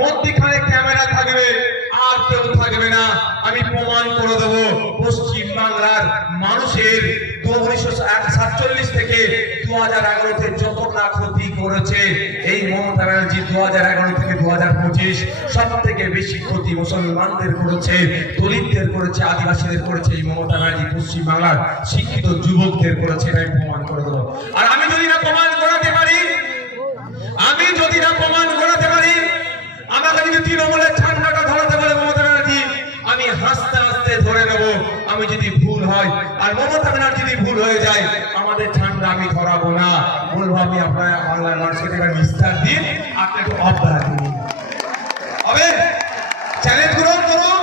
মধ্যখানে ক্যামেরা থাকবে আর কেউ থাকবে না। আমি প্রমাণ করে দেব পশ্চিম বাংলার মানুষের 1947 থেকে 2011-তে যতটা ক্ষতি করেছে এই মমতা ব্যানার্জি 2011 থেকে 2025 সব থেকে বেশি ক্ষতি মুসলমানদের করেছে, দলিতদের করেছে, আদিবাসীদের করেছে এই মমতা ব্যানার্জি। পশ্চিম বাংলার শিক্ষিত যুবকদের করেছে, এটা আমি প্রমাণ করে দেবো। আর আমি যদি না প্রমাণ করাতে পারি, আমাকে যদি তৃণমূলের ঝান্ডাটা ধরাতে পারে মমতা ব্যানার্জি, আমি হাসতে হাসতে ধরে নেব। আমি যদি ভুল হয় আর মমতা ব্যানার্জি যদি ভুল হয়ে যায়, আমাদের ঝান্ডা আমি ধরাবো না, বলবো আমি আপনার বাংলার মানুষকে এবার নিস্তার দিন, আপনি একটু অবদান দিন। হবে চ্যালেঞ্জ গ্রহণ করুন,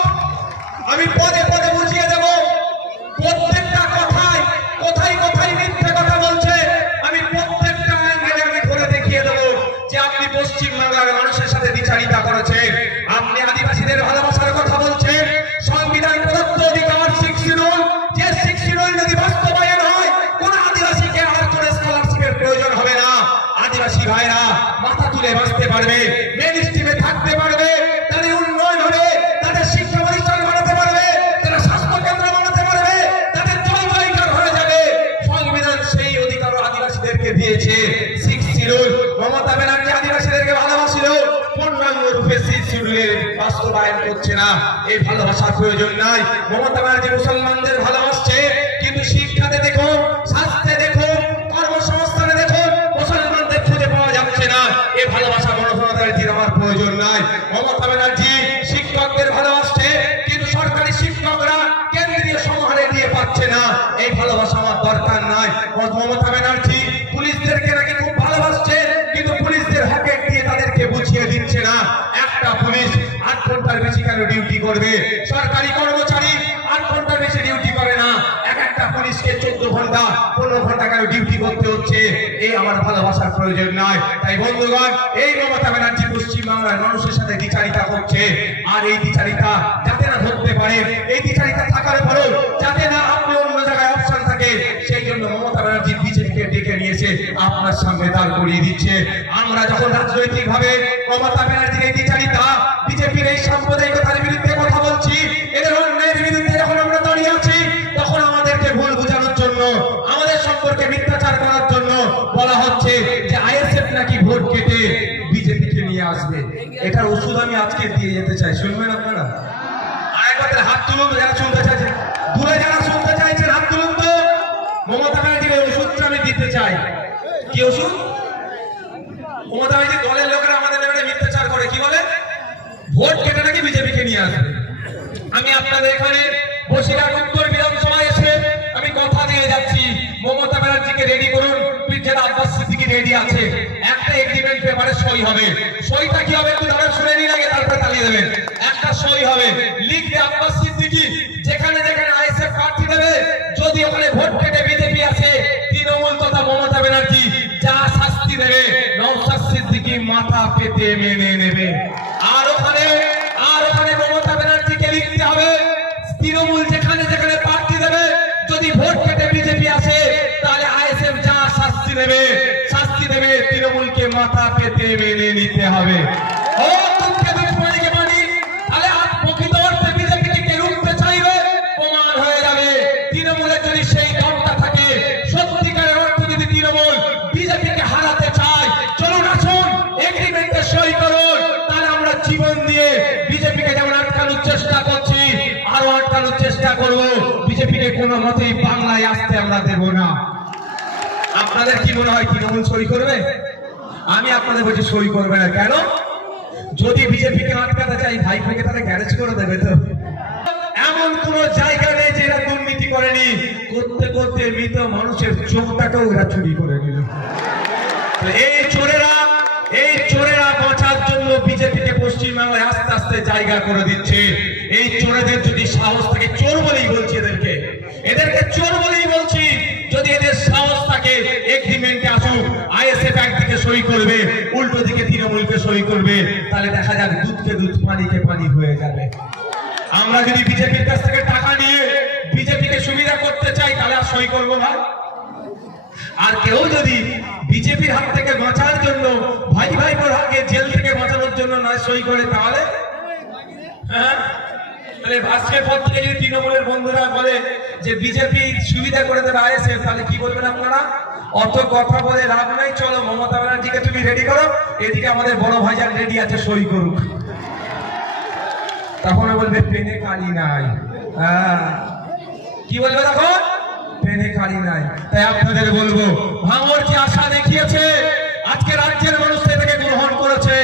আমি পদে পদে বুঝিয়ে দেব প্রত্যেকটা কথায় কোথায় কোথায় মিথ্যে কথা বলছে। আমি প্রত্যেকটা অ্যাঙ্গেলে আমি ধরে দেখিয়ে দেবো যে আপনি পশ্চিম বাংলার মানুষের সাথে দ্বিচারিতা করেছেন, আপনি আদিবাসীদের ভালোবাসার কথা বলছেন। সংবিধান প্রদত্ত অধিকার 6 শিডিউল, যে 6 শিডিউল যদি বাস্তবায়ন হয় কোন আদিবাসীকে আর কোন স্কলারশিপের প্রয়োজন হবে না। আদিবাসী ভাইরা মাথা তুলে বাঁচতে পারবে, মেন স্ট্রিমে থাকতে পারবে, তাদের উন্নয়ন হবে, তাদের শিক্ষা প্রতিষ্ঠান বানাতে পারবে, তারা স্বাস্থ্য কেন্দ্র বানাতে পারবে, তাদের জয়জয়কার হয়ে যাবে। সংবিধান সেই অধিকার আদিবাসীদেরকে দিয়েছে। 6 শিডিউল মমতা ব্যানার্জি আদিবাসীদেরকে ভালোবাসিল, পূর্ণাঙ্গ রূপে 6 শিডিউলের বাস্তবায়ন করছে না। এই ভালোবাসার প্রয়োজন নাই। মমতা ব্যানার্জি মুসলমানদের ভালোবাসছে, কিন্তু শিক্ষাতে দেখুন, স্বাস্থ্যে দেখুন, কর্মসংস্থানে দেখুন, মুসলমানদের খুঁজে পাওয়া যাচ্ছে না। এই ভালোবাসা মমতা ব্যানার্জির আমার প্রয়োজন নাই। মমতা ব্যানার্জি শিক্ষকদের ভালোবাসছে, কিন্তু সরকারি শিক্ষকরা কেন্দ্রীয় সমাহারে দিয়ে পাচ্ছে না। এই ভালোবাসা আমার দরকার নাই। মমতা ব্যানার্জি পুলিশদেরকে নাকি খুব ভালোবাসছে, কিন্তু পুলিশদের হকে দিয়ে তাদেরকে বুঝিয়ে দিচ্ছে না। একটা পুলিশ 8 ঘন্টার বেশি কেন ডিউটি করবে? সরকারি কর্মচারী 8 ঘন্টার বেশি ডিউটি করে না। একটা পুলিশকে 14 ঘন্টা 15 ঘন্টা কেন ডিউটি করতে হচ্ছে? এই আমার ভালোবাসার প্রয়োজন নাই। তাই বন্ধুগণ, এই মমতা ব্যানার্জি পশ্চিম বাংলার মানুষের সাথে দ্বিচারিতা করছে। আর এই দ্বিচারিতা যাতে না ধরতে পারে, এই দ্বিচারিতা থাকার পরেও যাতে না আপনি অন্য জায়গায় অপশন থাকে, সেই জন্য মমতা ব্যানার্জি বিজেপিকে ডেকে নিয়েছে, আপনার সামনে দাঁড় করিয়ে দিচ্ছে। আমরা যখন রাজনৈতিক ভাবে মমতা ব্যানার্জির এই দ্বিচারিতা, বিজেপির এই সাম্প্রদায়িকতার বিরুদ্ধে কথা বলছি, এদের অন্যায়ের বিরুদ্ধে যখন আমরা দাঁড়িয়ে আছি, তখন আমাদেরকে ভুল বোঝানোর জন্য, আমাদের সম্পর্কে মিথ্যাচার করার জন্য বলা হচ্ছে যে আইএসএফ নাকি ভোট কেটে বিজেপিকে নিয়ে আসবে। এটার ওষুধ আমি আজকে দিয়ে যেতে চাই, শুনবেন আপনারা? আরেকবার হাত তুলুন যারা শুনতে চাইছেন, দূরে যারা শুনতে চাইছেন হাত তুলুন তো। মমতা ব্যানার্জির ওষুধটা আমি দিতে চাই। কি ওষুধ? মমতা ব্যানার্জি দলের লোকেরা আমাদের ব্যাপারে মিথ্যাচার করে, কি বলে? ভোট কেটে নাকি বিজেপিকে নিয়ে আসবে। আমি আপনাদের এখানে বসিরহাট উত্তর বিধানসভায় এসে আমি কথা দিয়ে যাচ্ছি, মমতা ব্যানার্জিকে রেডি করুন। যেটা আব্বাস সিদ্দিকী রেডি আছে, একটা এগ্রিমেন্ট পেপারে সই হবে। সইটা কি হবে একটু দাঁড়ান, শুনে নিন আগে, তারপরে চালিয়ে দেবেন। একটা সই হবে, লিখবে আব্বাস সিদ্দিকী, যেখানে যেখানে আইএসএফ প্রার্থী দেবে, যদি ওখানে ভোট কেটে বিজেপি আছে, তৃণমূল তথা মমতা ব্যানার্জি যা শাস্তি দেবে নওশাদ সিদ্দিকী মাথা পেতে মেনে নেবে। আর ওখানে মমতা ব্যানার্জিকে লিখতে হবে, তৃণমূল যেখানে যেখানে প্রার্থী দেবে, যদি ভোট কেটে বিজেপি আসে, তাহলে আইএসএফ যা শাস্তি দেবে তৃণমূলকে মাথা পেতে মেনে নিতে হবে। ও তুমকে দুশ্মনীকে মানি, তাহলে প্রকৃত অর্থে বিজেপিকে রুখতে চাইবে, প্রমাণ হয়ে যাবে। তৃণমূলের যদি সেই দমটা থাকে, সত্যিকারের অর্থে যদি তৃণমূল বিজেপিকে হারাতে চায়, চলুন আসুন এগ্রিমেন্টে সই করুন। তাহলে আমরা জীবন দিয়ে বিজেপিকে যেমন আটকানোর চেষ্টা করছি, আরো আটকানোর চেষ্টা করব। বিজেপিকে কোনো মতেই বাংলায় আসতে আমরা দেব না। আপনাদের কি মনে হয় তৃণমূল সই করবে? আমি আপনাদের বলছি সই করবে না। কেন? যদি বিজেপিকে আটকাতে চাই, ভাই ভাইকে তাহলে গ্যারেজ করে দেবে তো। এমন কোন জায়গা নেই যে এরা দুর্নীতি করেনি। করতে করতে মৃত মানুষের চোখটাকেও এরা চুরি করে নিল। এই চোরেরা বাঁচার জন্য বিজেপিকে পশ্চিমবাংলায় আস্তে আস্তে জায়গা করে দিচ্ছে। এই চোরেদের যদি সাহস থাকে, চোর বলেই বলছি এদেরকে চোর বলেই বলছি, যদি এদের সাহস থাকে এগ্রিমেন্টে আসুক, আইএসএফ একদিকে সই করবে, উল্টো দিকে তৃণমূলকে সই করবে, তাহলে দেখা যাক দুধকে দুধ পানিকে পানি হয়ে যাবে। আমরা যদি বিজেপির কাছ থেকে টাকা নিয়ে বিজেপিকে সুবিধা করতে চাই, তাহলে আর সই করবো না। আর কেউ যদি বিজেপির হাত থেকে বাঁচার জন্য, ভাই ভাই বোর হাতে জেল থেকে বাঁচানোর জন্য নয় সই করে তাহলে হ্যাঁ মানে আজকের পর থেকে যদি তৃণমূলের বন্ধুরা বলে যে বিজেপি সুবিধা করে দেবে আইএসএফ, তাহলে কি বলবেন আপনারা? অত কথা বলে লাভ নাই, চলো মমতা ব্যানার্জিকে তুমি রেডি করো, এদিকে আমাদের বড় ভাইজান রেডি আছে, সই করুক। তখন বলবে পেনে কালি নাই। হ্যাঁ কি বলবে তখন? পেনে কালি নাই। তাই আপনাদের বলবো, ভাঙর যে আশা দেখিয়েছে আজকে রাজ্যের মানুষ সেটাকে গ্রহণ করেছে।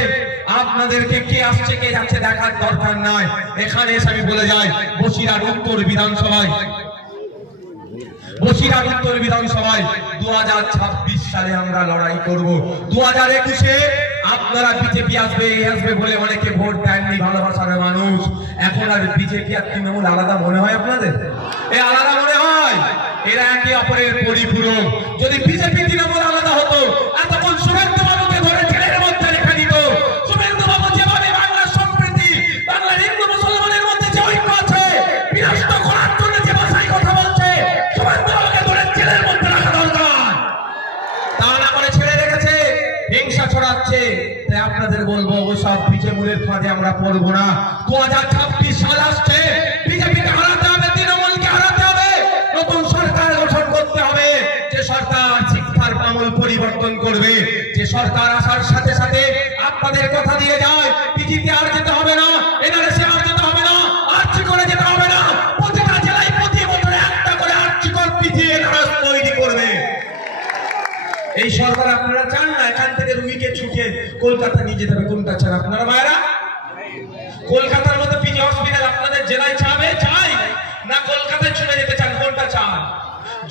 আপনাদেরকে কে আসছে কে যাচ্ছে দেখার দরকার নাই। এখানে এসে আমি বলে যাই, বসিরহাট উত্তর বিধানসভায় 2026 সালে আমরা লড়াই করব। 2021-এ আপনারা বিজেপি আসবে বলে অনেকে ভোট দেননি, ভালোবাসার মানুষ। এখন আর বিজেপি আর তৃণমূল আলাদা মনে হয় আপনাদের? আলাদা মনে হয়? এরা একে অপরের পরিপূরক। যদি বিজেপি তৃণমূল আলাদা হতো, এতক্ষণ শুভেন্দু বাবুকে ধরে জেলের মধ্যে রেখে দিত। শুভেন্দু বাবু যেভাবে বাংলার সম্প্রীতি, বাংলার হিন্দু মুসলমানের মধ্যে যে ঐক্য আছে বিনষ্ট করার জন্য যে ভাষায় কথা বলছে, শুভেন্দু বাবুকে ধরে জেলের মধ্যে রাখা দরকার। তা না করে ছেড়ে রেখেছে, হিংসা ছড়াচ্ছে। তাই আপনাদের বলবো, ওসব বিজেপির ফাঁদে আমরা পড়বো না। 2026 সাল আসছে, বিজেপিকে হারাতে হবে, তৃণমূলকে হারাতে হবে, নতুন সরকার গঠন করতে হবে। যে সরকার শিক্ষার আমূল পরিবর্তন করবে, যে সরকার আসার সাথে সাথে আপনাদের কথা দিয়ে যায়, পিজিতে আর যেতে হবে না, এনআরএসে আর যেতে হবে না, আর্চি করে যেতে হবে না, প্রতিটা জেলায় প্রতি বছর একটা করে আর্চি কর পিজি এনআরএস তৈরি করবে। এই সরকার আপনারা চান না? এখান থেকে রুগীকে ছুটে কলকাতা নিয়ে যেতে হবে। কোনটা চান আপনারা মায়েরা? কলকাতার মধ্যে পিজি হসপিটাল আপনাদের জেলায় চাই না কলকাতায় ছুটে যেতে চান? কোনটা চান?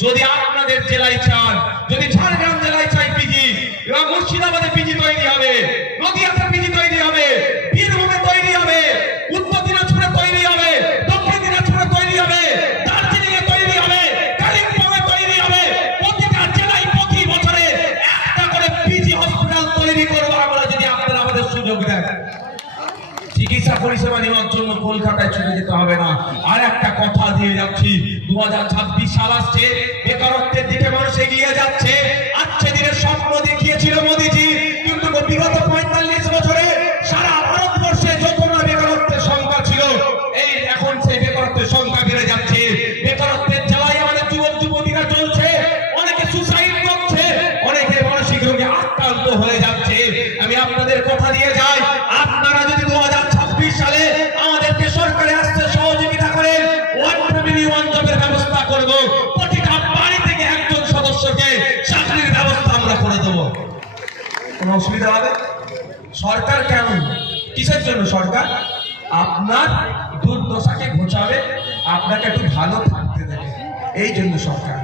যদি আপনাদের জেলায় চান, যদি ঝাড়গ্রাম জেলায় চাই পিজি, এবং মুর্শিদাবাদে পিজি তৈরি হবে, নদিয়াতে পিজি তৈরি হবে, বীরভূমে তৈরি হবে, উত্তর দিনাজপুরে তৈরি হবে, দক্ষিণ দিনাজপুরে তৈরি হবে, দার্জিলিং এ তৈরি হবে, কালিম্পংয়ে তৈরি হবে, প্রতিটা জেলায় প্রতি বছরে একটা করে পিজি হসপিটাল তৈরি করবো আমরা, যদি আপনারা আমাদের সুযোগ দেন। চিকিৎসা পরিষেবা নেওয়ার জন্য কলকাতায় ছুটে যেতে হবে না। আর একটা কথা দিয়ে যাচ্ছি, 2026 সাল আসছে, বেকারত্বের দিকে মানুষ এগিয়ে যাচ্ছে। আজকে দিনের স্বপ্ন দেখিয়েছিল মোদিজি, কিন্তু বিগত 45 বছরে সারা ভারতবর্ষে যত না বেকারত্বের সংখ্যা ছিল, এই এখন সেই বেকারত্বের সংখ্যা বেড়ে যাচ্ছে। বেকারত্বের জ্বালায় আমাদের যুবক যুবতীরা চলছে, অনেকে সুসাইড করছে, অনেকে মানসিক রোগে আক্রান্ত হয়ে যাচ্ছে। আমি আপনাদের কথা দিয়ে যাই, আপনারা যদি 2026 সালে আমাদেরকে সরকারে আসতে সহযোগিতা করেন, 1 ফ্যামিলি 1 জবের ব্যবস্থা করব। প্রতিটা বাড়ি থেকে একজন সদস্যকে চাকরির ব্যবস্থা আমরা করে দেব। কোনো অসুবিধা হবে? সরকার কেমন? কিসের জন্য সরকার? আপনার দুর্দশাকে ঘোচাবে, আপনাকে একটু ভালো থাকতে দেবে, এই জন্য সরকার।